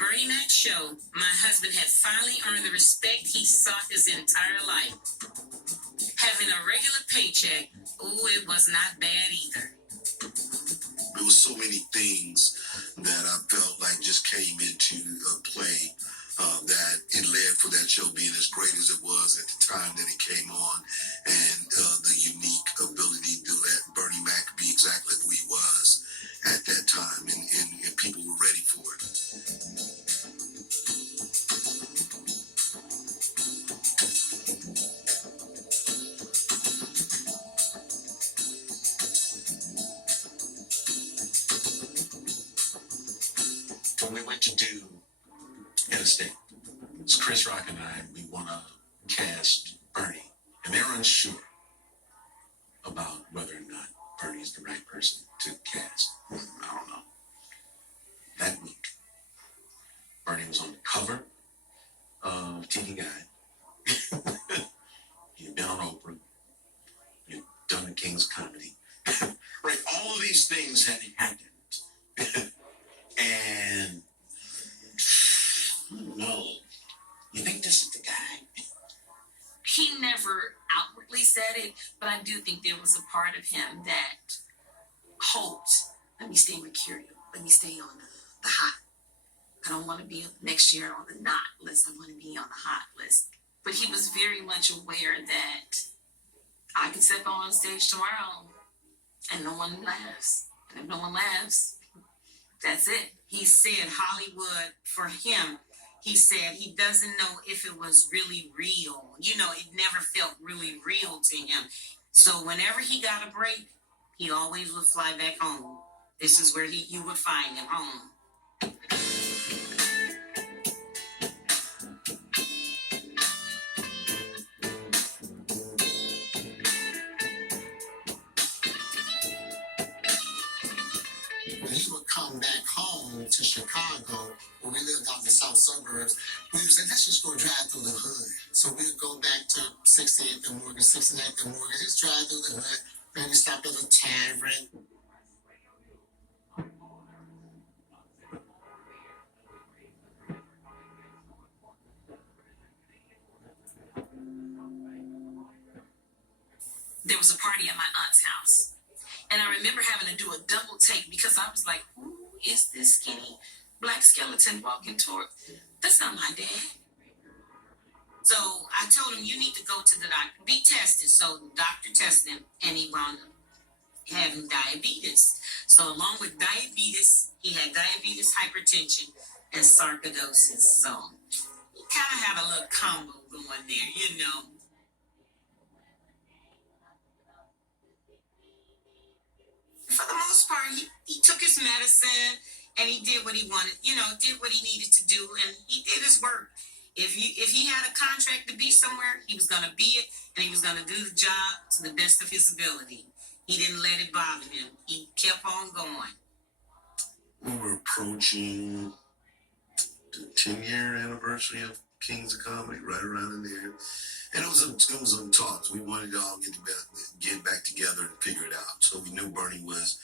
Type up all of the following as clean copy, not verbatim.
Bernie Mac show, my husband had finally earned the respect he sought his entire life. Having a regular paycheck, it was not bad either. There was so many things that I felt like just came into play that it led for that show being as great as it was at the time that it came on, and the unique ability to let Bernie Mac be exactly who he was at that time, and people were ready for it. When we went to do Interstate, it's Chris Rock and I, we want to cast Bernie, and they're unsure about whether or not Bernie's the right person to cast. I don't know. That week, Bernie was on the cover of TV Guide. He'd been on Oprah. He'd done the King's Comedy. Right, all of these things had happened. And no, you think this is the guy? He never outwardly said it, but I do think there was a part of him that hoped, let me stay mercurial, let me stay on the hot. I don't want to be next year on the not list. I want to be on the hot list. But he was very much aware that I could step on stage tomorrow and no one laughs. And if no one laughs, that's it. He said Hollywood, for him, he said he doesn't know if it was really real. You know, it never felt really real to him. So whenever he got a break, he always would fly back home. This is where you would find him, home. When he would come back home to Chicago, when we lived out in the south suburbs, we would say, let's just go drive through the hood. So we'd go back to 68th and Morgan, 69th and Morgan, just drive through the hood. Maybe stop at a tavern. There was a party at my aunt's house. And I remember having to do a double take because I was like, who is this skinny black skeleton walking toward? That's not my dad. So I told him, you need to go to the doctor, be tested. So the doctor tested him, and he wound up having diabetes. So along with diabetes, he had diabetes, hypertension, and sarcoidosis. So he kind of had a little combo going there, you know. For the most part, he took his medicine and he did what he wanted, did what he needed to do, and he did his work. If he had a contract to be somewhere, he was going to be it, and he was going to do the job to the best of his ability. He didn't let it bother him. He kept on going. We were approaching the 10-year anniversary of Kings of Comedy, right around in there. And it was on talks. We wanted to all get back together and figure it out. So we knew Bernie was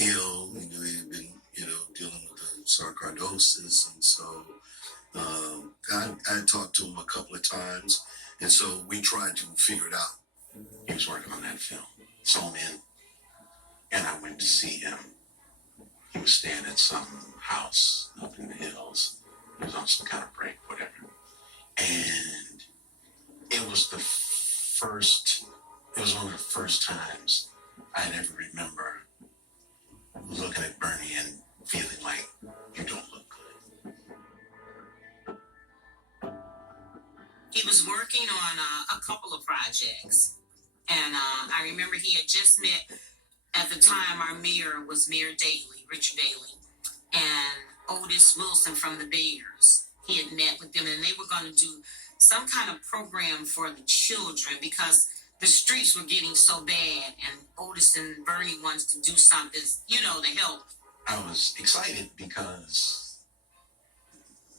ill. We knew he had been, dealing with the sarcoidosis. And so I talked to him a couple of times. And so we tried to figure it out. He was working on that film. So I'm in. And I went to see him. He was staying at some house up in the hills. He was on some kind of break, whatever. And it was one of the first times I'd ever remember looking at Bernie and feeling like, you don't look good. He was working on a couple of projects. And I remember he had just met, at the time, our mayor was Mayor Daley, Richard Daley, and Otis Wilson from the Bears. He had met with them, and they were going to do some kind of program for the children because the streets were getting so bad, and Otis and Bernie wanted to do something, to help. I was excited because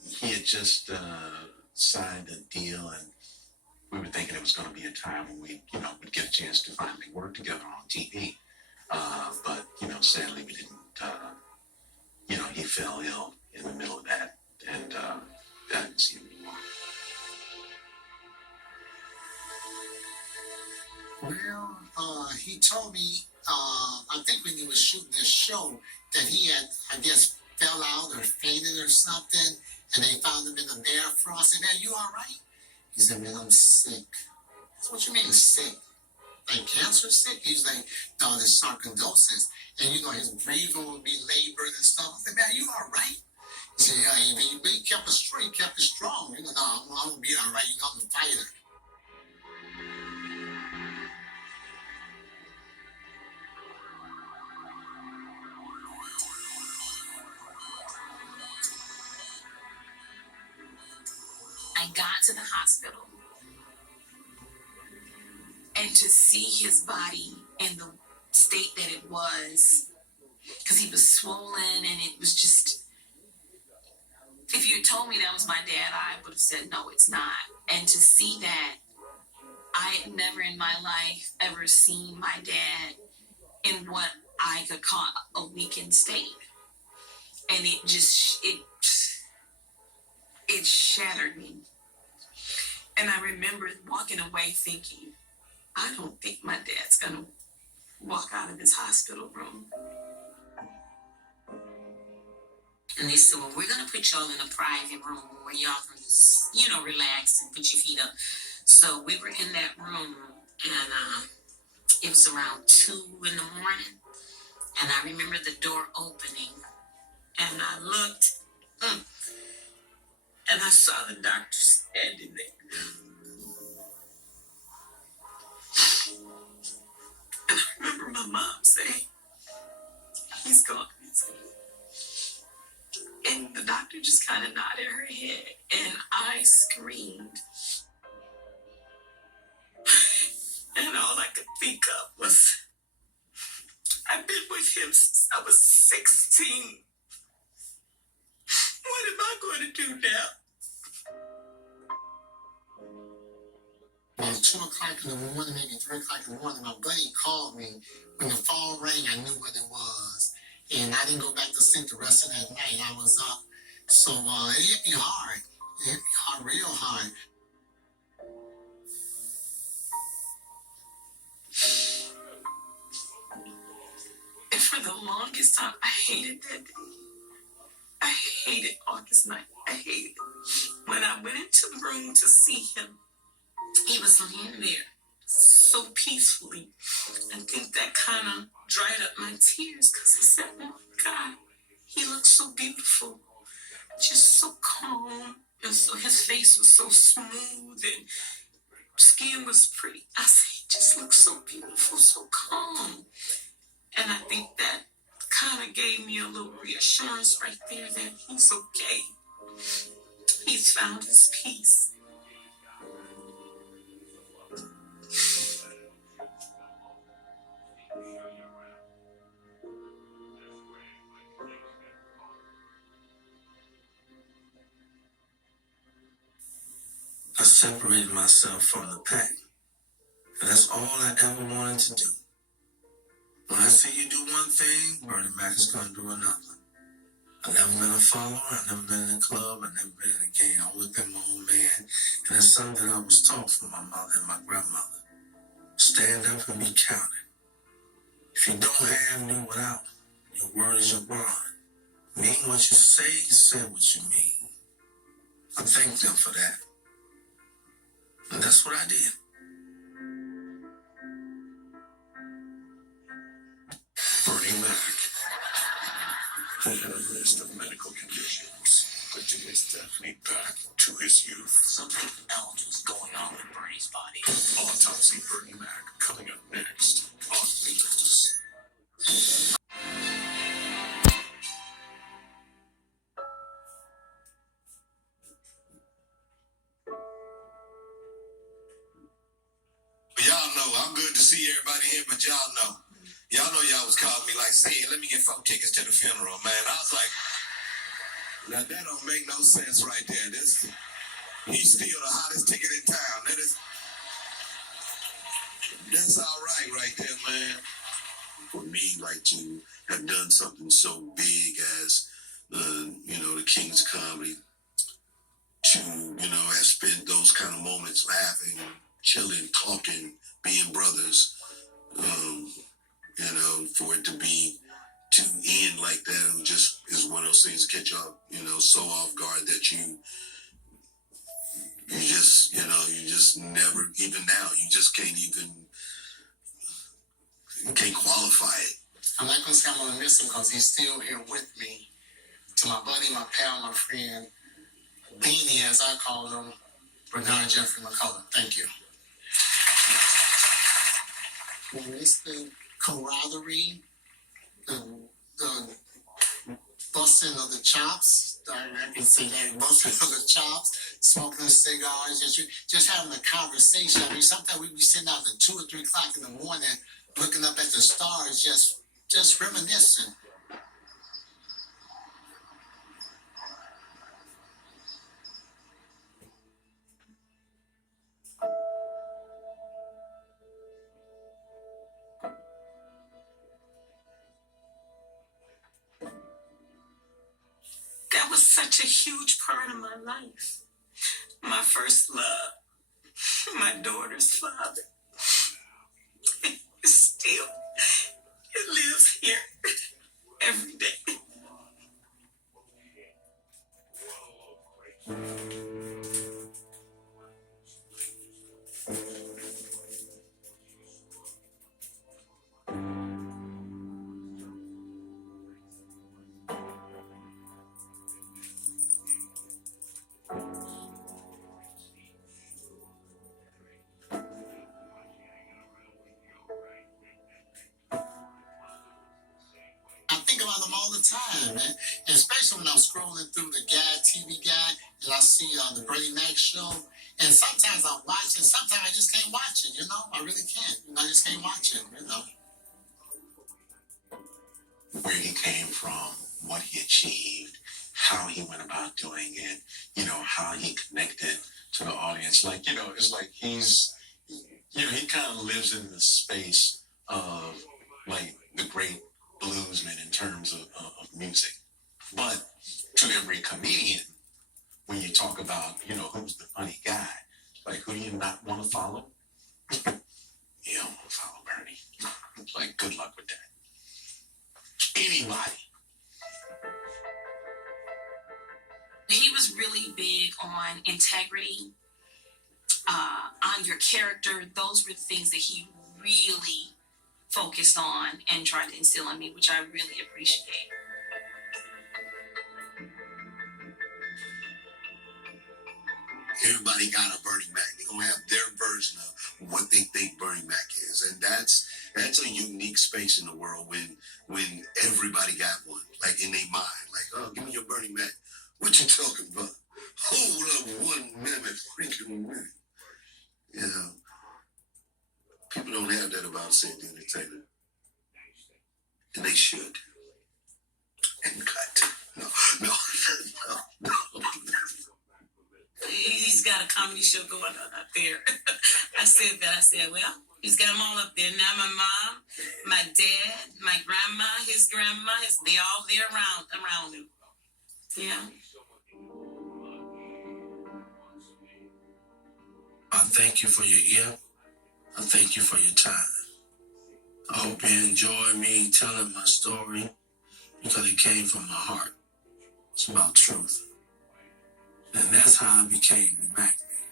he had just signed a deal, and we were thinking it was going to be a time when we'd get a chance to finally work together on TV. But, sadly we didn't, he fell ill in the middle of that. and I didn't see him anymore. Well, he told me, I think when he was shooting this show, that he had, I guess, fell out or fainted or something, and they found him in the bear frost. I said, man, you all right? He said, man, I'm sick. I said, what you mean sick? Like cancer sick? He's like, no, there's sarcoidosis. And you know, his breathing would be labored and stuff. I said, man, you all right? He said, yeah, but he kept it strong. He kept it strong. You know, no, I'm gonna be all right. You know, I'm a fighter. I got to the hospital, and to see his body in the state that it was, because he was swollen, and it was just, if you had told me that was my dad, I would have said, no, it's not. And to see that, I had never in my life ever seen my dad in what I could call a weakened state. And it shattered me. And I remember walking away thinking, I don't think my dad's gonna walk out of this hospital room. And they said, well, we're gonna put y'all in a private room where y'all can just, relax and put your feet up. So we were in that room, and it was around 2 in the morning. And I remember the door opening, and I looked, and I saw the doctor standing there. And I remember my mom saying, he's gone. And the doctor just kind of nodded her head, and I screamed. And all I could think of was, I've been with him since I was 16. What am I going to do now? It was 2 o'clock in the morning, maybe 3 o'clock in the morning. My buddy called me. When the phone rang, I knew what it was. And I didn't go back to sleep the rest of that night. I was up. So it hit me hard. It hit me hard, real hard. And for the longest time, I hated that day. I hated August 9th. I hated it. When I went into the room to see him, he was laying there so peacefully. I think that kind of dried up my tears, because I said, oh my God, he looked so beautiful, just so calm. And so his face was so smooth, and skin was pretty. I said, he just looked so beautiful, so calm. And I think that kind of gave me a little reassurance right there that he's okay. He's found his peace. I separated myself from the pack. And that's all I ever wanted to do. When I see you do one thing, Bernie Mac is going to do another. I've never been a follower. I've never been in a club. I've never been in a game. I've always been my own man. And that's something that I was taught from my mother and my grandmother. Stand up and be counted. If you don't have, do without. Your word is your bond. Mean what you say what you mean. I thank them for that. And that's what I did. Bernie Mac, he had a list of medical conditions, but to his death lead back to his youth. Something else was going on with Bernie's body. Autopsy Bernie Mac, coming up next on News. Y'all know, I'm good to see everybody here, but y'all know y'all was calling me like saying, let me get 4 tickets to the funeral, man. I was like, now that don't make no sense right there. He's still the hottest ticket in town. That's all right there, man. For me, like to have done something so big as the King's Comedy to, have spent those kind of moments laughing, chilling, talking, being brothers. For it to end like that, it just is one of those things catch up, so off guard that you just never, even now, you just can't qualify it. I'm not gonna say I'm gonna miss him because he's still here with me. To my buddy, my pal, my friend, Beanie, as I call him, Bernard Jeffrey McCullough. Thank you. And it's the camaraderie, the busting of the chops. I can say that, busting of the chops, smoking the cigars, just having a conversation. I mean, sometimes we'd be sitting out at 2 or 3 o'clock in the morning, looking up at the stars, just reminiscing. That was such a huge part of my life. My first love, my daughter's father. Still, it lives here every day. I think about them all the time, man. And especially when I'm scrolling through the TV Guide, and I see the Bernie Mac show. And sometimes I watch it, sometimes I just can't watch it, I really can't. I just can't watch it, Where he came from, what he achieved, how he went about doing it, how he connected to the audience. It's like he's, he kind of lives in the space of the great bluesmen in terms of music. But to every comedian, when you talk about, who's the funny guy, who do you not want to follow? You don't want to follow Bernie. Good luck with that. Anybody. He was really big on integrity, on your character. Those were the things that he really focused on and tried to instill in me, which I really appreciate. Everybody got a Bernie Mac. They're gonna have their version of what they think Bernie Mac is, and that's a unique space in the world when everybody got one, in their mind. Oh, give me your Bernie Mac. What you talking about? Hold up 1 minute, freaking minute. People don't have that about Sid the Entertainer, and they should. And cut. No. He's got a comedy show going on up there. I said, well, he's got them all up there. Now my mom, my dad, my grandma, they all there around him. Yeah. I thank you for your ear. I thank you for your time. I hope you enjoy me telling my story because it came from my heart. It's about truth. And that's how I became the Mac Man.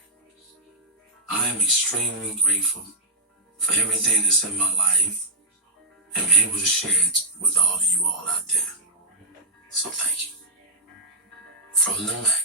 I am extremely grateful for everything that's in my life and be able to share it with all of you all out there. So thank you. From the Mac.